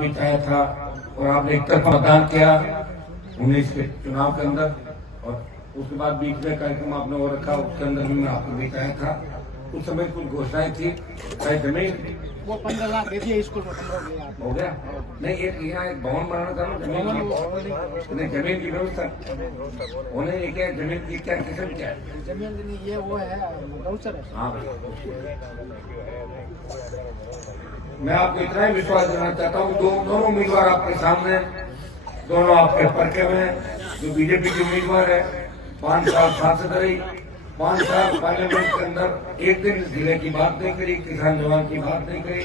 भी चाया था और आपने एक तरफा मतदान किया 19 के चुनाव के अंदर, और उसके बाद बीच में कार्यक्रम आपने और रखा, उसके अंदर भी मैं आपको भी चाया था। उस समय कुछ घोषणाएं थी, चाहे जमीन वो 15 लाख दे दिए स्कूल में, हो गया नहीं, एक यहाँ एक भवन बनाना था ना, जमीन की व्यवस्था होने, एक जमीन की क्या किस्म क्या है, जमीन नहीं, ये वो है गौचर है। हाँ, मैं आपको इतना ही विश्वास देना चाहता हूँ, दोनों उम्मीदवार आपके सामने, दोनों आपके पर्चे में, जो बीजेपी की उम्मीदवार है 5 साल सांसद रही, 5 साल पार्लियामेंट के अंदर एक दिन जिले की बात नहीं करी, किसान जवान की बात नहीं करी,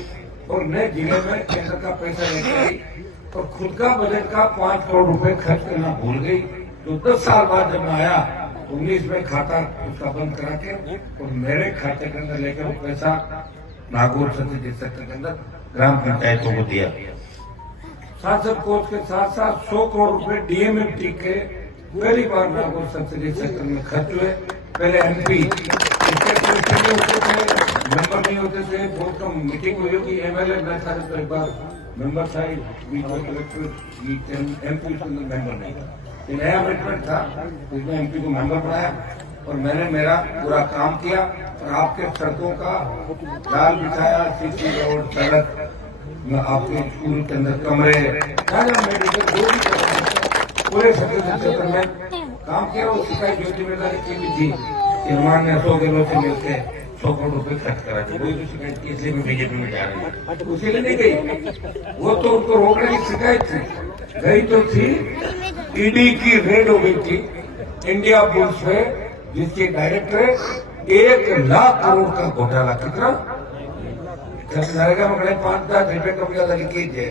और नए जिले में केंद्र का पैसा लेकर आई, और खुद का बजट का 5 करोड़ रुपए खर्च करना भूल गई। तो 10 साल बाद जब मैं आया 19 में खाता उसका बंद करा के और मेरे खाते के अंदर लेकर वो पैसा नागौर संसदीय क्षेत्र के अंदर ग्राम पंचायतों को दिया। सांसद कोष के साथ साथ 100 करोड़ रुपए डीएमएफटी के पहली बार नागौर संसदीय क्षेत्र में खर्च हुए। पहले एमपी मेंबर नहीं होते थे, बहुत कम मीटिंग हुई थी, एमएलए मैं था तो एक बार मेंबर था, बीच में कलेक्टर एमपी उसके अंदर मेंबर नहीं था, ये नया अमेंडमेंट था, उसमें एमपी को मेंबर बनाया और मैंने मेरा पूरा काम किया और आपके सड़कों का जाल बिछाया, सीसी रोड सड़क, आपके स्कूल के अंदर कमरे, मेडिकल जो भी पूरे क्षेत्र में काम किया। और उसका जो जिम्मेदारी की भी थी कि हमारे 100 किलो से मिलकर 100 करोड़ रुपए खर्च करा थे, वही तो शिकायत की, इसलिए मैं बीजेपी में जा रही हूँ, तो उसी लिए नहीं गई, वो तो उनको रोकने की शिकायत थी, गई तो थी ईडी की रेड हो गई थी इंडिया बुल्स पे, जिसके डायरेक्टर 1 लाख करोड़ का घोटाला, कितना नरेगा में 5 लाख रुपए कम ज्यादा कीजिए,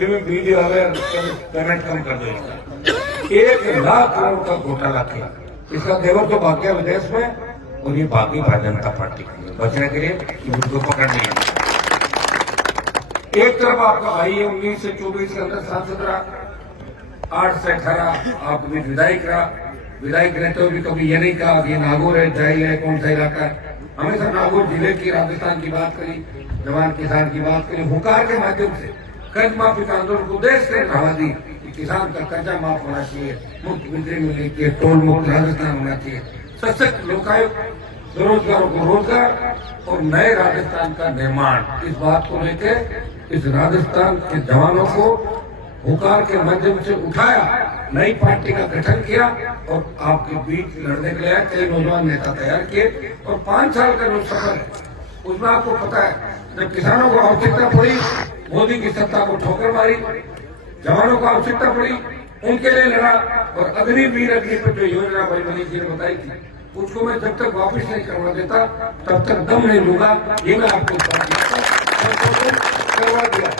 वीडियो अगर पेमेंट कम कर दो, 1 लाख करोड़ का घोटाला किया। इसका देवर तो भाग गया विदेश में और ये भागी भारतीय जनता पार्टी बचने के लिए उनको पकड़ लिया। एक तरफ आपका भाई 19 से 24 के अंदर सांसद रहा, 8 से 18 आप विधायक रहा, विधायक रहते हुए भी कभी ये नहीं कहा कि नागौर है, जाइल है, कौन सा इलाका है, हमेशा नागौर जिले की, राजस्थान की बात करी, जवान किसान की बात करी, हुकार के माध्यम से कर्ज माफी का आंदोलन को देश से बढ़ावा दी, किसान का कर्जा माफ होना चाहिए, मुफ्त बिजली मिलनी चाहिए, टोल मुक्त राजस्थान होना चाहिए, सशक्त लोकायुक्त, बेरोजगारों को रोजगार और नए राजस्थान का निर्माण, इस बात को लेकर इस राजस्थान के जवानों को हुकार के माध्यम से उठाया, नई पार्टी का गठन किया और आपके बीच लड़ने के लिए कई नौजवान नेता तैयार किए। और 5 साल का जो सफर, उसमें आपको पता है जब किसानों को आवश्यकता पड़ी, मोदी की सत्ता को ठोकर मारी, जवानों को आवश्यकता पड़ी, उनके लिए लड़ा, और अग्निवीर अग्नि पर जो योजना भाई मनीष जी ने बताई थी, उसको मैं जब तक वापस नहीं करवा देता तब तक दम नहीं लूंगा, ये मैं आपको करवा दिया।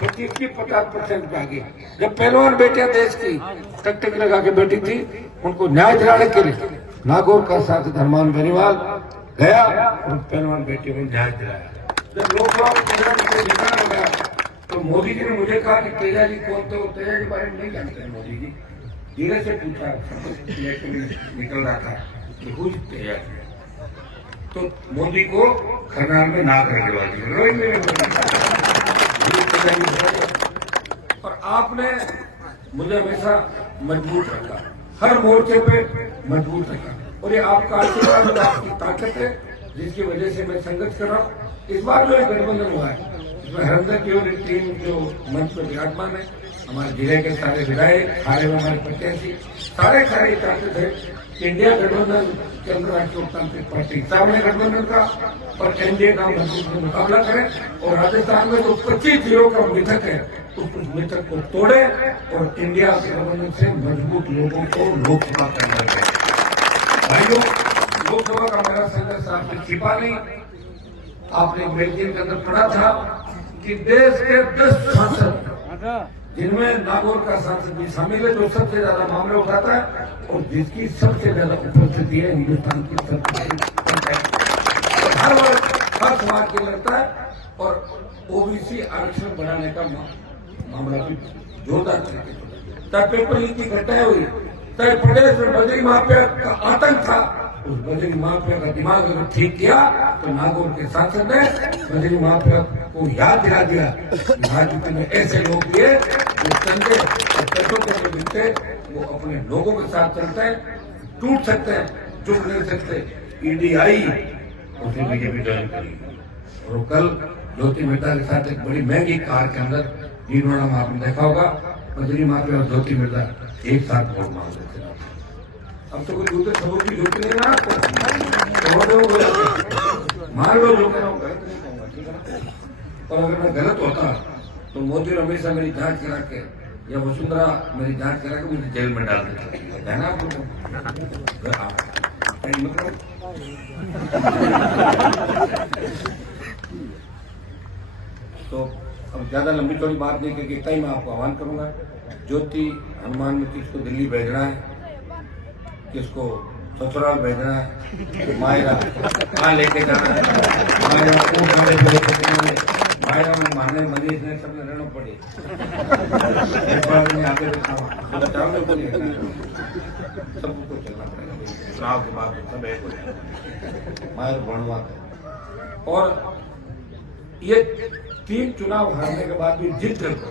50% पे आ गई। जब पहलवान बेटियां देश की टकटक लगा के बैठी थी, उनको न्याय दिलाने के लिए नागौर का सांसद हनुमान बेनीवाल गया और पहलवान बेटियों को न्याय दिलाया। जब लोकसभा को निकाला गया तो मोदी जी ने मुझे कहा कि तेजा जी कौन, तो तेजा जी बारे में नहीं जानते हैं मोदी जी, धीरे से पूछा, निकल रहा था कि कुछ तेजा जी, तो मोदी को खरनाल में नाक रखवा दी, और आपने मुझे हमेशा मजबूत रखा, हर मोर्चे पे मजबूत रखा, और ये आपका आशीर्वाद, आपकी ताकत है जिसकी वजह से मैं संघर्ष कर रहा हूँ। इस बार जो एक गठबंधन हुआ है, इसमें हरिंदर की और टीम जो मंच पर विराजमान है, हमारे जिले के सारे विधायक, हारे में हमारे प्रत्याशी, सारे चाहते थे कि इंडिया गठबंधन के अंदर राष्ट्रीय लोकतांत्रिक पार्टी सामने गठबंधन का और एनडीए का मुकाबला करें, और राजस्थान में जो 25 जिलों का मिथक है उस मिथक को तोड़े और इंडिया गठबंधन से मजबूत लोगों को लोकसभा के अंदर करें। भाइयों, लोकसभा का मेरा संघर्ष आपने छिपा नहीं, आपने मैगजीन के अंदर पढ़ा था कि देश के 10 सांसद, जिनमें नागौर का सांसद भी शामिल है, जो सबसे ज्यादा मामले उठाता है और जिसकी सबसे ज्यादा उपस्थिति है हिंदुस्तान की सबसे, हर वर्ग हर समाज के लगता है, और ओबीसी आरक्षण बढ़ाने का मामला भी जोरदार तरीके से, चाहे पेपर लीक की घटनाएं हुई, चाहे प्रदेश में बजरी माफिया का आतंक था, उस बजरंग माफिया का दिमाग अगर ठीक किया तो नागौर के सांसद ने बजरंग माफिया को याद दिला दिया भाजपा में ऐसे लोग दिए जो चंदे और पैसों को मिलते वो अपने लोगों के साथ चलते हैं, टूट सकते हैं, चुप नहीं सकते। ईडी आई उसे बीजेपी ज्वाइन करी और कल ज्योति मेहता के साथ एक बड़ी महंगी कार के अंदर जिन्होंने आपने देखा होगा बजरंग माफिया और ज्योति मेहता एक साथ वोट मांग रहे थे। अब तो कोई दूसरे सबूत की जरूरत नहीं ना आपको, मान लो जो कह रहा हूँ गलत नहीं कहूँगा, ठीक है ना। और अगर मैं गलत होता तो मोदी और अमित शाह मेरी जांच करा के या वसुंधरा मेरी जांच करा के मुझे जेल में डाल देता है ना आपको। तो अब ज्यादा लंबी चौड़ी बात नहीं करके कई मैं आपको आह्वान करूंगा, ज्योति हनुमान में किसको दिल्ली भेजना है, किसको ससुराल भेजना है, मायरा कहाँ लेके जाना है, मायरा को गाड़े पे लेके जाना है, मायरा में मारने मरीज ने सबने रहना पड़े एक बार में आगे सबको चलना पड़ेगा, चुनाव के बाद सब एक हो जाएगा मायर बनवा। और ये 3 चुनाव हारने के बाद भी जिद करते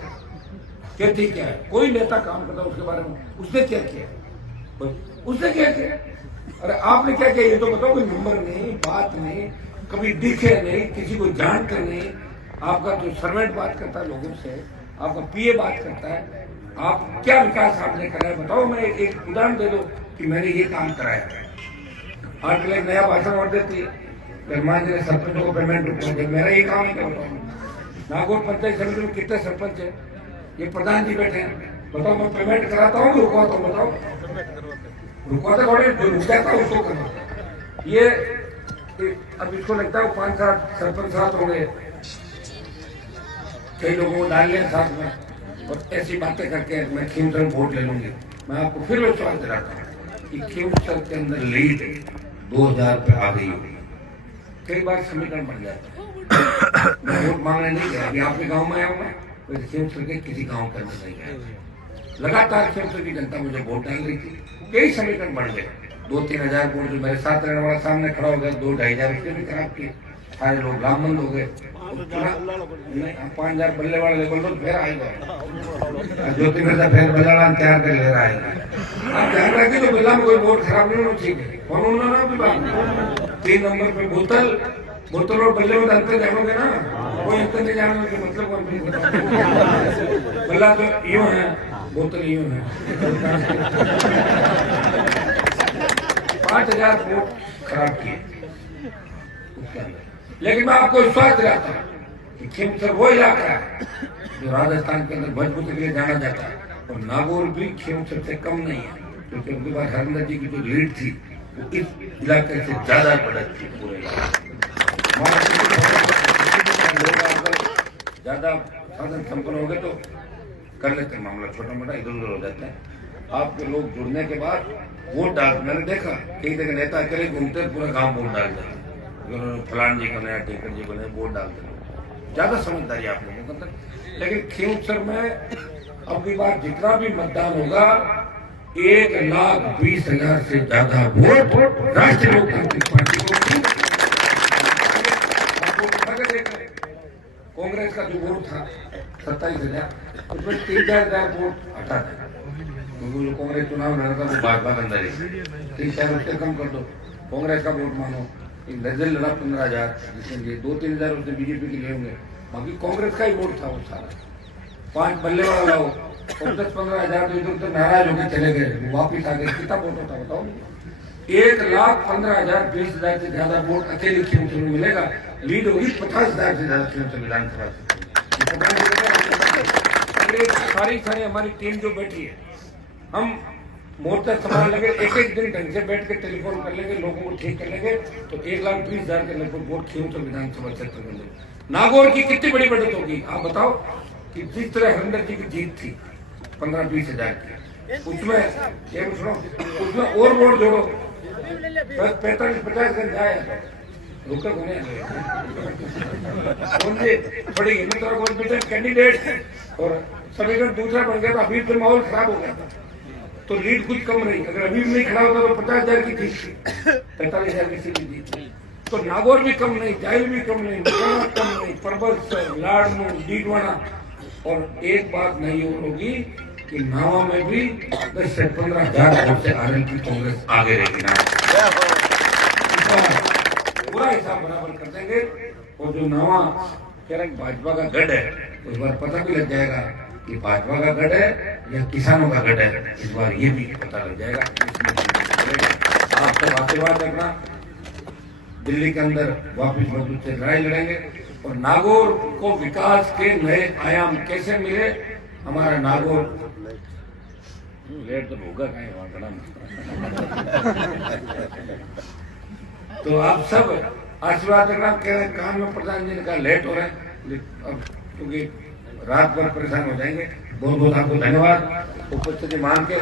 कहती क्या है, कोई नेता काम करता उसके बारे में उसने क्या किया, उसने क्या किया, अरे आपने क्या किया ये तो बताओ। कोई नंबर नहीं, बात नहीं, कभी दिखे नहीं, किसी को जानते नहीं, आपका जो सर्वेंट बात करता है लोगों से, आपका पीए बात करता है, आप क्या विकास आपने कराया बताओ। मैं एक उदाहरण दे दो कि मैंने ये काम कराया। आजकल एक नया भाषण और देती है मेहमान जी ने सरपंच को पेमेंट रुपये, मेरा ये काम है क्या बताओ। नागौर पंचायत समिति में कितने सरपंच है, ये प्रधान जी बैठे हैं, बताओ मैं पेमेंट कराता हूँ रुकवाता हूँ, बताओ रुकवाता थोड़े, जो रुक जाता है उसको करना। ये अब इसको लगता है 5-7 सरपंच साथ हो गए, कई लोगों को डाल लिया साथ में और ऐसी बातें करके मैं खीमसर वोट ले लूंगी। मैं आपको फिर विश्वास दिलाता हूँ कि खीमसर के अंदर लीड 2000 पे आ गई होगी। कई बार समीकरण बन जाता है, मैं वोट मांगने नहीं गया, अभी आपके गांव में आया हूँ, मैं खीमसर के किसी गांव के अंदर नहीं गया। लगातार खीमसर की जनता मुझे वोट डाल रही थी, कई समीकरण बढ़ गए, 2-3 हजार वोट जो मेरे साथ रहने वाला सामने खड़ा हो गया, 2-2.5 हजार उसके भी खराब किए, सारे लोग लामबंद हो गए। 5,000 बल्ले वाले लेवल तो फिर आएगा, ज्योति मेहता फिर बल्ला तैयार कर ले रहा है। आप ध्यान रखें तो बिल्ला में कोई वोट खराब नहीं होना चाहिए। कौन होना ना 3 नंबर पे बोतल और बल्ले में अंतर जानोगे ना, कोई अंतर नहीं जानोगे मतलब बल्ला तो यूं है, बोतल यूं है। 5,000 वोट खराब किए उसके अंदर। लेकिन मैं आपको विश्वास दिलाता हूँ कि खीमसर वो इलाका है जो राजस्थान के अंदर मजबूती के लिए जाना जाता है, और नागौर भी खीमसर से कम नहीं है, क्योंकि उनके पास हरिंदर जी की जो लीड थी वो इस इलाके से ज्यादा बढ़त थी पूरे ज्यादा साधन संपन्न हो गए तो कर लेते हैं मामला छोटा मोटा इधर उधर हो जाता है। आपके लोग जुड़ने के बाद वोट डाल, मैंने देखा कई जगह नेता अकेले घूमते पूरा गांव वोट डाल जाते, फलान जी को नया टेकर जी को नया वोट डालते, ज्यादा समझदारी आप लोगों को। लेकिन खीमसर में अब की बार जितना भी मतदान होगा 1,20,000 से ज्यादा वोट राष्ट्रीय लोकतांत्रिक पार्टी को। कांग्रेस का जो वोट था 27,000, उसमें 3-4 हजार वोट हटा था, क्योंकि जो कांग्रेस चुनाव लड़ा था वो भाजपा के अंदर ही 3-4 उससे कम कर दो, कांग्रेस का वोट मानो। एक नजर लड़ा 15,000, जिसमें 2-3 हजार उसने बीजेपी के लिए होंगे, बाकी कांग्रेस का ही वोट था वो सारा। 5 बल्ले वाला लाओ और 10-15 हजार तो इधर नाराज होकर चले गए, वो वापिस आ गए, कितना वोट होता बताओ। 1,15,000 20,000 से ज्यादा वोट अकेले खीमसर में मिलेगा, लीड होगी 50,000 से ज्यादा खीमसर विधानसभा से। सारी हमारी टीम जो बैठी है, हम मोर्चा संभाल लेंगे, एक दिन ढंग से बैठ के टेलीफोन कर लेंगे, लोगों को ठीक कर लेंगे, तो 1,20,000 के लगभग वोट खीमसर विधानसभा क्षेत्र में मिलेंगे। नागौर की कितनी बड़ी बढ़त होगी आप बताओ, कि जिस तरह हरिंदर जी की जीत थी 15-20 हजार की, उसमें और वोट जोड़ो 45-50 दिन जाए रुके होने थोड़ी हिम्मत और कॉन्फिडेंट कैंडिडेट और समीकरण दूसरा बन गया था, अभी फिर माहौल खराब हो गया था। तो लीड कुछ कम रही। अगर अभी भी नहीं खड़ा होता तो 50,000 की थी, 45,000 की सीट थी। तो नागौर भी कम नहीं, जाहिल भी कम नहीं, मुरैना कम नहीं, परबत, लाडनू, डीडवाना। और एक बात नहीं होगी कि नावा में भी 10 से 15,000 वोट से आरएल की कांग्रेस आगे रहेगी। पूरा हिसाब बराबर कर देंगे। और जो नावा कह रहे भाजपा का गढ़ है, तो इस बार पता भी लग जाएगा कि भाजपा का गढ़ है या किसानों का गढ़ है। इस बार ये भी पता लग जाएगा। आप सब आशीर्वाद रखना। दिल्ली के अंदर वापिस मजबूत से लड़ाई लड़ेंगे और नागौर को विकास के नए आयाम कैसे मिले। हमारा नागौर लेट तो होगा कहीं वहां बड़ा। तो आप सब आशीर्वाद रखना। काम में प्रधान जी ने कहा लेट हो रहा है, क्योंकि रात भर परेशान हो जाएंगे। बहुत बहुत आपको धन्यवाद उपस्थिति मान के।